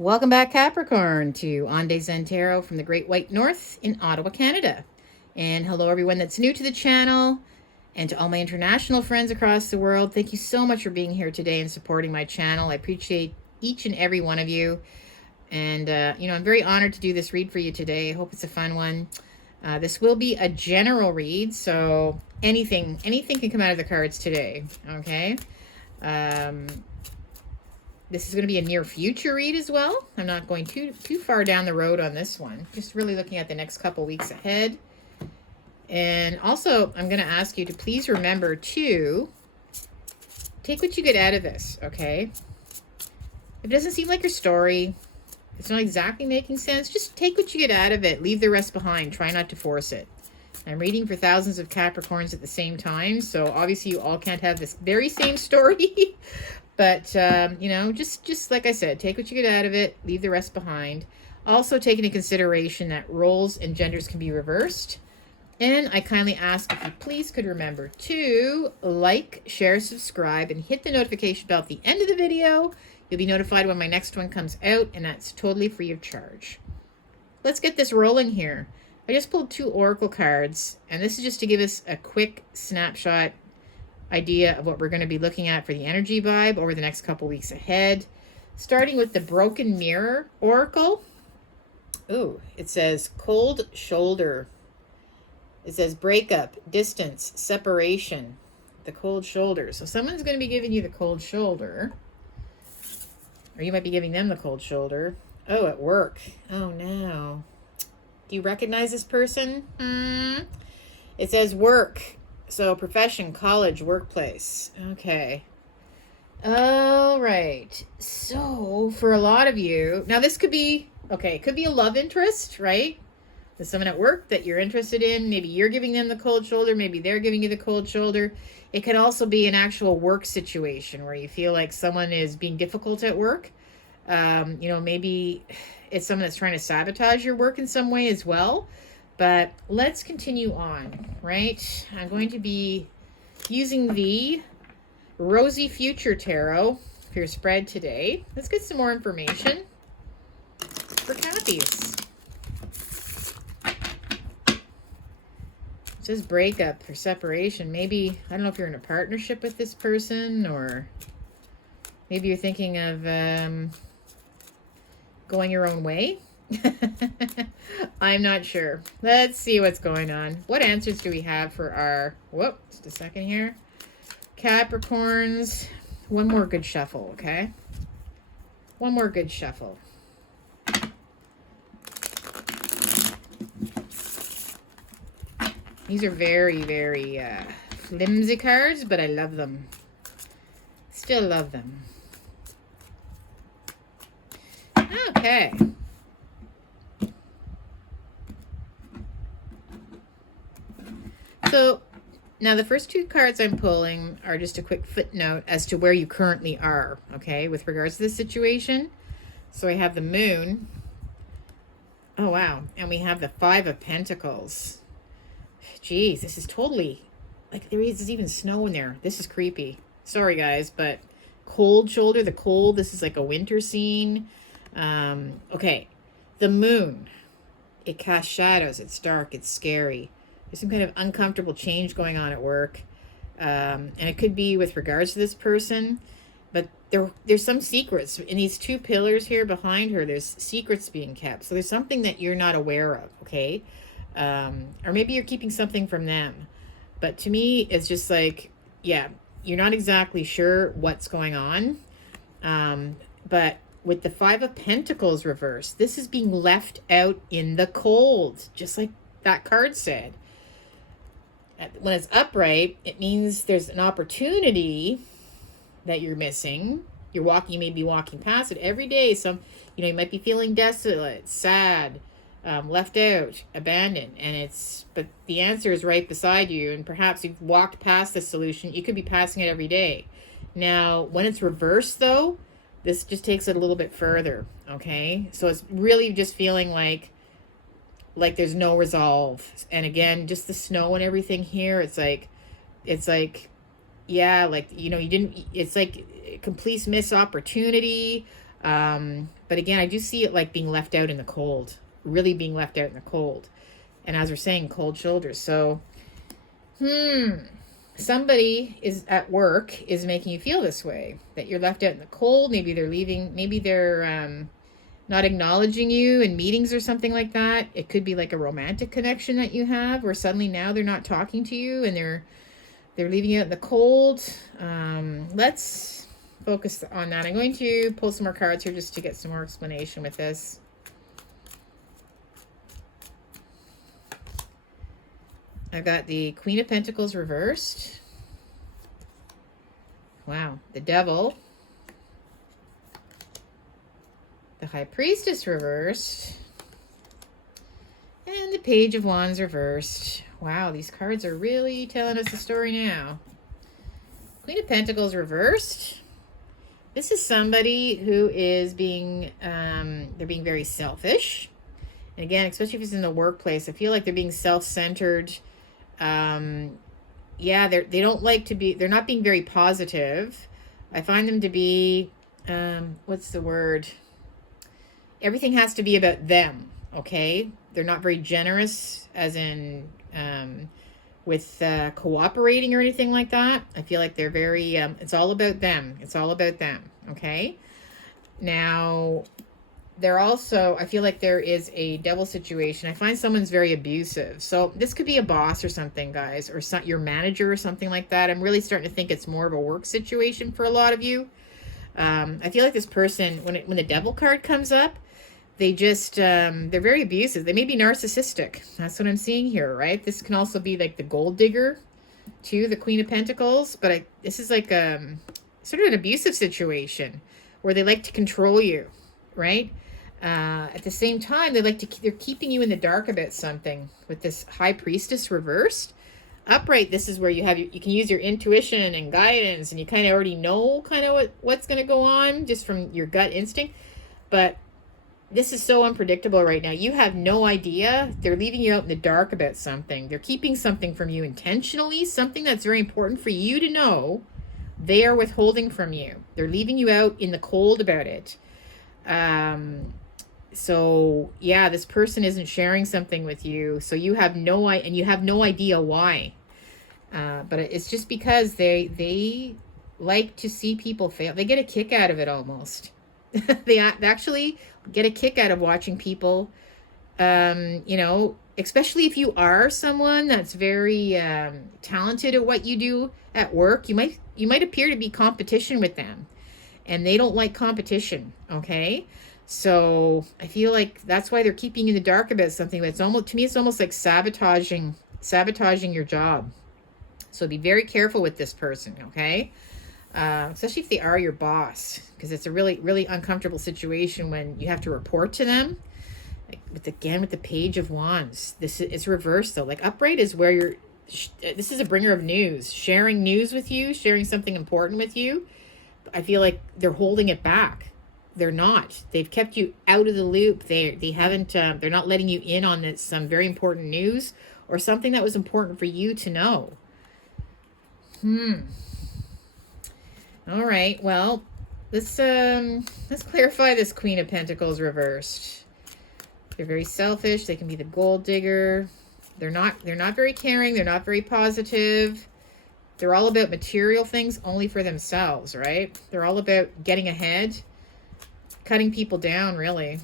Welcome back, Capricorn, to On Day Zen Tarot from the Great White North in Ottawa, Canada. And hello, everyone that's new to the channel, and to all my international friends across the world. Thank you so much for being here today and supporting my channel. I appreciate each and every one of you. And, I'm very honored to do this read for you today. I hope it's a fun one. This will be a general read, so anything can come out of the cards today, okay? This is going to be a near future read as well. I'm not going too far down the road on this one. Just really looking at the next couple weeks ahead. And also, I'm going to ask you to please remember to take what you get out of this, okay? If it doesn't seem like your story, it's not exactly making sense, just take what you get out of it. Leave the rest behind. Try not to force it. I'm reading for thousands of Capricorns at the same time, so obviously you all can't have this very same story. But, just like I said, take what you get out of it, leave the rest behind. Also take into consideration that roles and genders can be reversed. And I kindly ask if you please could remember to like, share, subscribe, and hit the notification bell at the end of the video. You'll be notified when my next one comes out, and that's totally free of charge. Let's get this rolling here. I just pulled 2 oracle cards, and this is just to give us a quick snapshot idea of what we're going to be looking at for the energy vibe over the next couple weeks ahead. Starting with the Broken Mirror Oracle. Ooh, it says cold shoulder. It says breakup, distance, separation, the cold shoulder. So someone's going to be giving you the cold shoulder, or you might be giving them the cold shoulder. Oh, at work. Oh, no. Do you recognize this person? It says work. So profession, college, workplace. Okay. All right. So for a lot of you, now this could be, okay, it could be a love interest, right? There's someone at work that you're interested in. Maybe you're giving them the cold shoulder. Maybe they're giving you the cold shoulder. It can also be an actual work situation where you feel like someone is being difficult at work. Maybe it's someone that's trying to sabotage your work in some way as well. But let's continue on, right? I'm going to be using the Rosy Future Tarot for your spread today. Let's get some more information for Cappies. It says breakup or separation. Maybe, I don't know if you're in a partnership with this person, or maybe you're thinking of going your own way. I'm not sure. Let's see what's going on. What answers do we have for our, just a second here, Capricorns? One more good shuffle, okay? One more good shuffle. These are very, very flimsy cards, but I love them. Still love them. Okay. So now the first 2 cards I'm pulling are just a quick footnote as to where you currently are, okay, with regards to this situation. So I have the Moon. Oh, wow. And we have the 5 of Pentacles. Geez, this is totally, like, there is even snow in there. This is creepy. Sorry, guys, but cold shoulder, the cold, this is like a winter scene. Okay, the Moon. It casts shadows. It's dark. It's scary. There's some kind of uncomfortable change going on at work. And it could be with regards to this person. But there's some secrets. In these 2 pillars here behind her, there's secrets being kept. So there's something that you're not aware of, okay? Or maybe you're keeping something from them. But to me, it's just like, yeah, you're not exactly sure what's going on. But with the 5 of Pentacles reversed, this is being left out in the cold, just like that card said. When it's upright, it means there's an opportunity that you're missing. You may be walking past it every day. You might be feeling desolate, sad, left out, abandoned, but the answer is right beside you, and perhaps you've walked past the solution. You could be passing it every day. Now, when it's reversed, though, this just takes it a little bit further, okay? So it's really just feeling like there's no resolve. And again, just the snow and everything here, it's like, yeah, like, you didn't, it's like a complete missed opportunity. But again, I do see it like being left out in the cold, really being left out in the cold. And as we're saying, cold shoulders. So, somebody is at work is making you feel this way, that you're left out in the cold. Maybe they're leaving, maybe they're not acknowledging you in meetings or something like that. It could be like a romantic connection that you have, where suddenly now they're not talking to you and they're leaving you out in the cold. Let's focus on that. I'm going to pull some more cards here just to get some more explanation with this. I've got the Queen of Pentacles reversed. Wow. The Devil. The High Priestess reversed. And the Page of Wands reversed. Wow, these cards are really telling us the story now. Queen of Pentacles reversed. This is somebody who is being, they're being very selfish. And again, especially if it's in the workplace, I feel like they're being self-centered. Yeah, they don't like to be, they're not being very positive. I find them to be, what's the word? Everything has to be about them, okay? They're not very generous, as in, with cooperating or anything like that. I feel like they're very, it's all about them. It's all about them, okay? Now, they're also, I feel like there is a devil situation. I find someone's very abusive. So this could be a boss or something, guys, or your manager or something like that. I'm really starting to think it's more of a work situation for a lot of you. I feel like this person, when the devil card comes up, they just, they're very abusive. They may be narcissistic. That's what I'm seeing here, right? This can also be like the gold digger too, the Queen of Pentacles. But this is like sort of an abusive situation where they like to control you, right? At the same time, they're keeping you in the dark about something with this High Priestess reversed. Upright, this is where you can use your intuition and guidance, and you kind of already know what's going to go on just from your gut instinct. But this is so unpredictable right now. You have no idea. They're leaving you out in the dark about something. They're keeping something from you intentionally, something that's very important for you to know. They are withholding from you. They're leaving you out in the cold about it. So yeah, this person isn't sharing something with you, so you have no idea why. But it's just because they like to see people fail. They get a kick out of it almost. They actually get a kick out of watching people, especially if you are someone that's very talented at what you do at work. You might appear to be competition with them, and they don't like competition, okay? So I feel like that's why they're keeping you in the dark about something. But to me, it's almost like sabotaging your job. So be very careful with this person, okay? Especially if they are your boss, because it's a really, really uncomfortable situation when you have to report to them. With the Page of Wands, it's reversed though. Like upright is where this is a bringer of news, sharing news with you, sharing something important with you. I feel like they're holding it back. They're not. They've kept you out of the loop. They haven't. They're not letting you in on some very important news or something that was important for you to know. All right. Well, let's clarify this Queen of Pentacles reversed. They're very selfish. They can be the gold digger. They're not very caring. They're not very positive. They're all about material things only for themselves, right? They're all about getting ahead, cutting people down, really.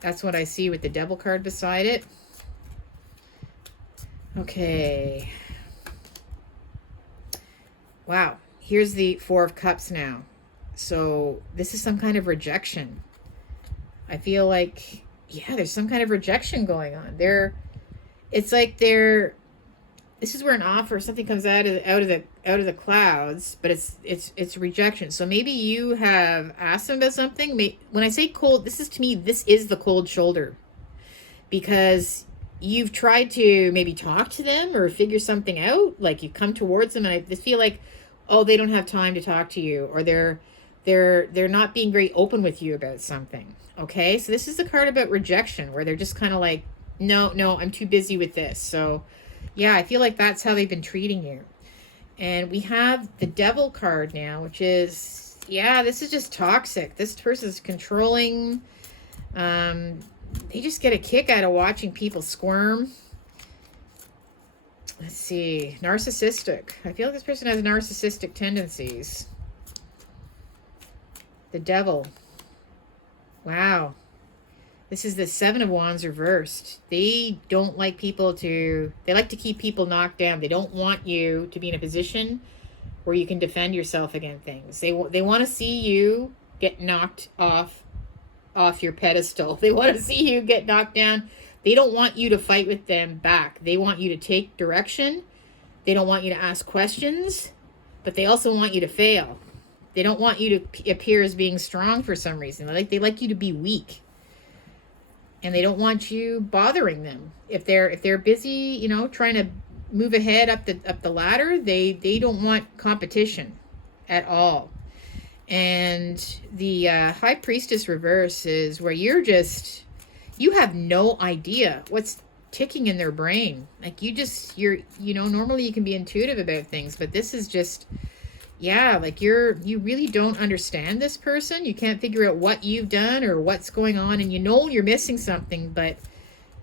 That's what I see with the Devil card beside it. Okay. Wow. Here's the Four of Cups now. So this is some kind of rejection. I feel like, yeah, there's some kind of rejection going on. This is where an offer, something comes out of the clouds, but it's rejection. So maybe you have asked them about something. When I say cold, this is the cold shoulder, because you've tried to maybe talk to them or figure something out. Like you come towards them, and I just feel like, oh, they don't have time to talk to you, or they're not being very open with you about something. Okay, so this is the card about rejection, where they're just kind of like, no, I'm too busy with this. So yeah, I feel like that's how they've been treating you. And we have the Devil card now, which is Yeah, this is just toxic. This person's controlling. They just get a kick out of watching people squirm. Let's see. Narcissistic. I feel like this person has narcissistic tendencies. The devil. Wow. This is the Seven of Wands reversed. They don't like people to... They like to keep people knocked down. They don't want you to be in a position where you can defend yourself against things. They want to see you get knocked off your pedestal. They want to see you get knocked down. They don't want you to fight with them back. They want you to take direction. They don't want you to ask questions, but they also want you to fail. They don't want you to appear as being strong for some reason. They like you to be weak. And they don't want you bothering them. If they're busy, you know, trying to move ahead up the ladder, they don't want competition at all. And the High Priestess reverse is where you have no idea what's ticking in their brain. Like normally you can be intuitive about things, but this is just, yeah, like you really don't understand this person. You can't figure out what you've done or what's going on, and you know you're missing something, but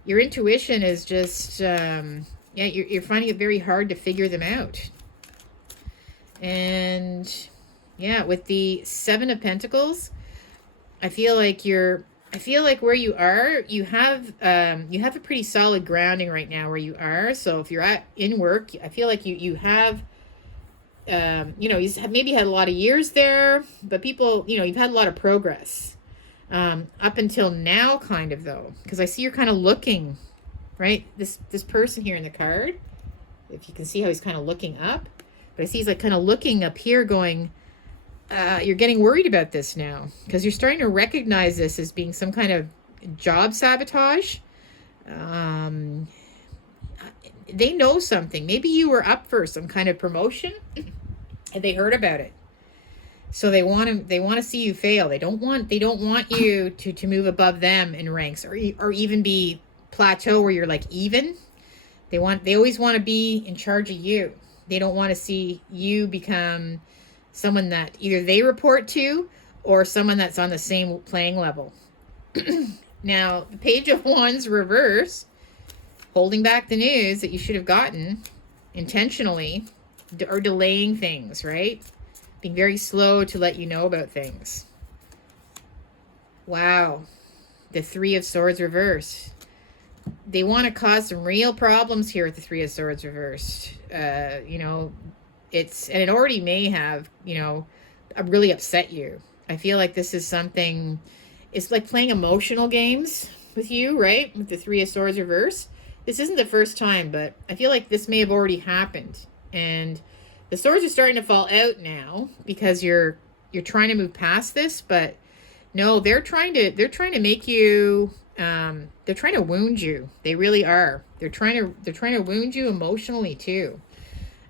your intuition is just, you're finding it very hard to figure them out. And yeah, with the Seven of Pentacles, I feel like where you are, you have a pretty solid grounding right now where you are. So if you're in work, I feel like you have, you've maybe had a lot of years there, but people, you've had a lot of progress up until now, kind of, though, because I see you're kind of looking, right? This person here in the card, if you can see how he's kind of looking up, but I see he's like kind of looking up here going, you're getting worried about this now because you're starting to recognize this as being some kind of job sabotage. They know something. Maybe you were up for some kind of promotion and they heard about it. So they want to see you fail. They don't want you to move above them in ranks or even be plateau where you're like even. They always want to be in charge of you. They don't want to see you become someone that either they report to or someone that's on the same playing level. Now, the Page of Wands reverse, holding back the news that you should have gotten intentionally, or delaying things, right? Being very slow to let you know about things. Wow. The Three of Swords reversed. They want to cause some real problems here with the Three of Swords reversed. It already may have, really upset you. I feel like this is something, it's like playing emotional games with you, right? With the Three of Swords reverse. This isn't the first time, but I feel like this may have already happened. And the swords are starting to fall out now because you're trying to move past this, but no, they're trying to make you, they're trying to wound you. They really are. They're trying to wound you emotionally too.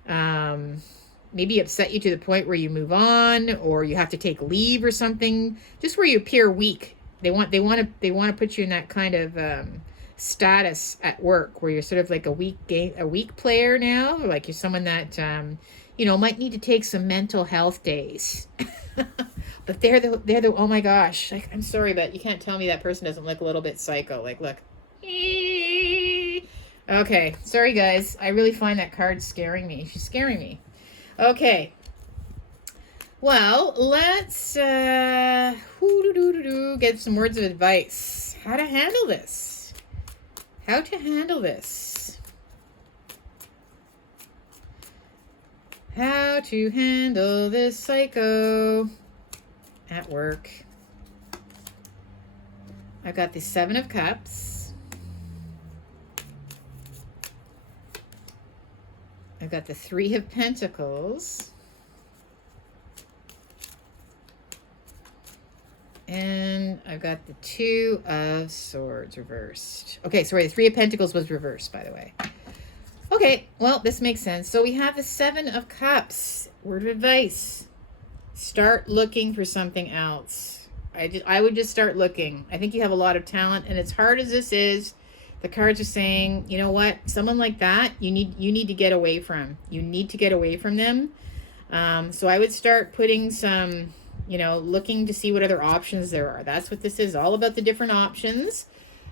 Maybe upset you to the point where you move on or you have to take leave or something, just where you appear weak. They want to put you in that kind of status at work where you're sort of like a weak player now, or like you're someone that might need to take some mental health days. But they're the oh my gosh, like, I'm sorry, but you can't tell me that person doesn't look a little bit psycho. Like, look. Okay, sorry guys, I really find that card scaring me. She's scaring me. Okay, well, let's get some words of advice. How to handle this. How to handle this. How to handle this psycho at work. I've got the Seven of Cups. I've got the Three of Pentacles. And I've got the Two of Swords reversed. Okay, sorry, the Three of Pentacles was reversed, by the way. Okay, well, this makes sense. So we have the Seven of Cups. Word of advice. Start looking for something else. I would just start looking. I think you have a lot of talent, and as hard as this is, the cards are saying, you know what? Someone like that, you need to get away from. You need to get away from them. So I would start putting some you know, looking to see what other options there are. That's what this is all about, the different options,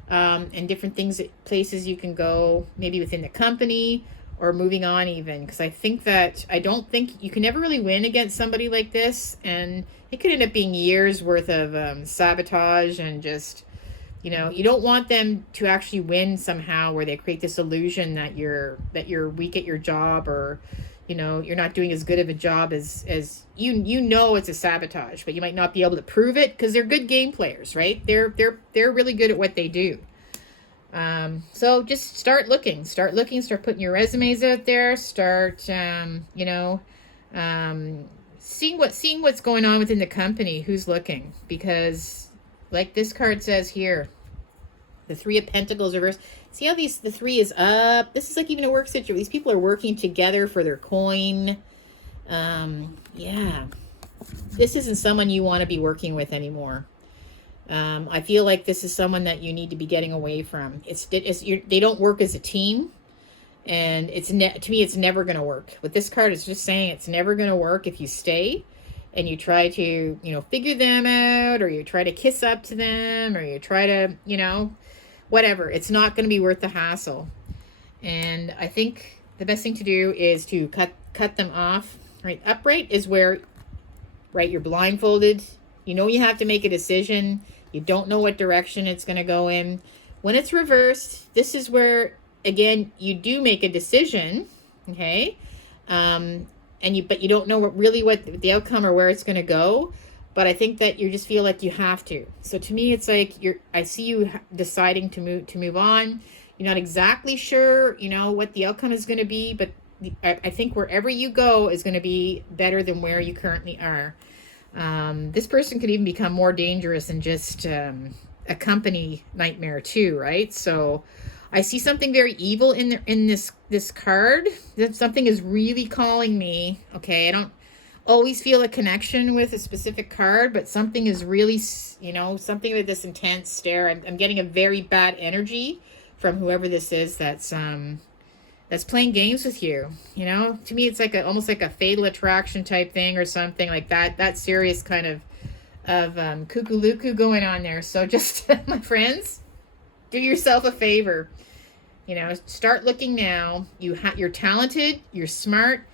and different things, places you can go, maybe within the company or moving on even. Because I don't think you can ever really win against somebody like this. And it could end up being years worth of sabotage and just, you know, you don't want them to actually win somehow where they create this illusion that you're weak at your job, or, you know, you're not doing as good of a job as you know it's a sabotage, but you might not be able to prove it because they're good game players, right? They're really good at what they do. So just start looking, start putting your resumes out there, start, you know, seeing what's going on within the company, who's looking, because like this card says here, the Three of Pentacles reversed. See how the three is up? This is like even a work situation. These people are working together for their coin. Yeah. This isn't someone you want to be working with anymore. I feel like this is someone that you need to be getting away from. They don't work as a team. And to me, it's never going to work. With this card, it's just saying it's never going to work if you stay and you try to, you know, figure them out, or you try to kiss up to them, or you try to, you know, whatever. It's not going to be worth the hassle. And I think the best thing to do is to cut them off. Right, upright is where, right, you're blindfolded. You know you have to make a decision. You don't know what direction it's going to go in. When it's reversed, this is where, again, you do make a decision, okay? But you don't know what the outcome or where it's going to go. But I think that you just feel like you have to. So to me, it's like I see you deciding to move on. You're not exactly sure, you know, what the outcome is going to be, but I think wherever you go is going to be better than where you currently are. This person could even become more dangerous than just a company nightmare too, right? So I see something very evil in this card. That something is really calling me. Okay, I don't always feel a connection with a specific card, but something is really, you know, something with this intense stare. I'm getting a very bad energy from whoever this is that's playing games with you. You know, to me, it's like almost like a fatal attraction type thing or something like that. That serious kind of cuckoo-luku going on there. So just, my friends, do yourself a favor. You know, start looking now. You're talented. You're smart.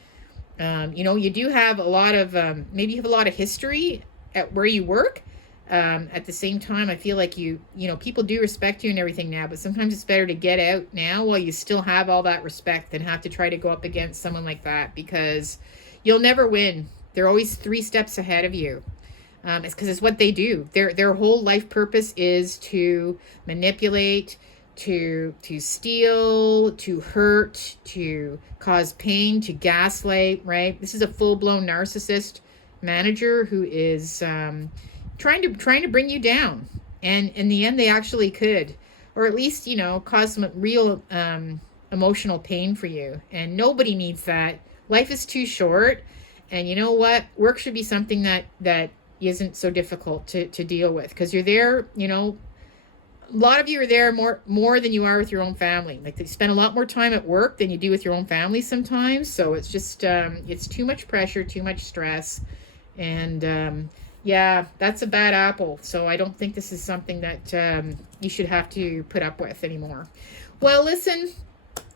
You know, you do have a lot of, maybe you have a lot of history at where you work. At the same time, I feel like you know, people do respect you and everything now, but sometimes it's better to get out now while you still have all that respect than have to try to go up against someone like that, because you'll never win. They're always 3 steps ahead of you. It's because it's what they do. Their whole life purpose is to manipulate, to steal, to hurt, to cause pain, to gaslight, right? This is a full-blown narcissist manager who is trying to bring you down. And in the end, they actually could, or at least, you know, cause some real emotional pain for you. And nobody needs that. Life is too short. And you know what? Work should be something that isn't so difficult to deal with, because you're there, you know, a lot of you are there more than you are with your own family. Like, you spend a lot more time at work than you do with your own family sometimes. So it's just, it's too much pressure, too much stress. And yeah, that's a bad apple. So I don't think this is something that you should have to put up with anymore. Well, listen,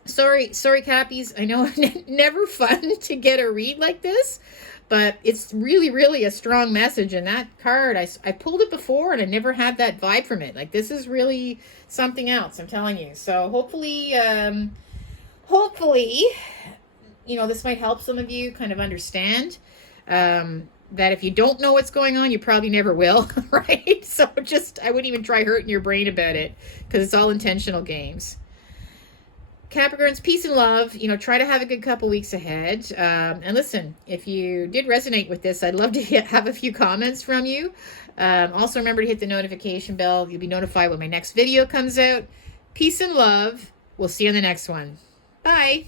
sorry, Cappies. I know never fun to get a read like this, but it's really, really a strong message. And that card, I pulled it before and I never had that vibe from it. Like, this is really something else, I'm telling you. So hopefully, you know, this might help some of you kind of understand that if you don't know what's going on, you probably never will, right? So I wouldn't even try hurting your brain about it, because it's all intentional games. Capricorns, peace and love. You know, try to have a good couple weeks ahead. And listen, if you did resonate with this, I'd love to have a few comments from you. Also, remember to hit the notification bell. You'll be notified when my next video comes out. Peace and love. We'll see you on the next one. Bye.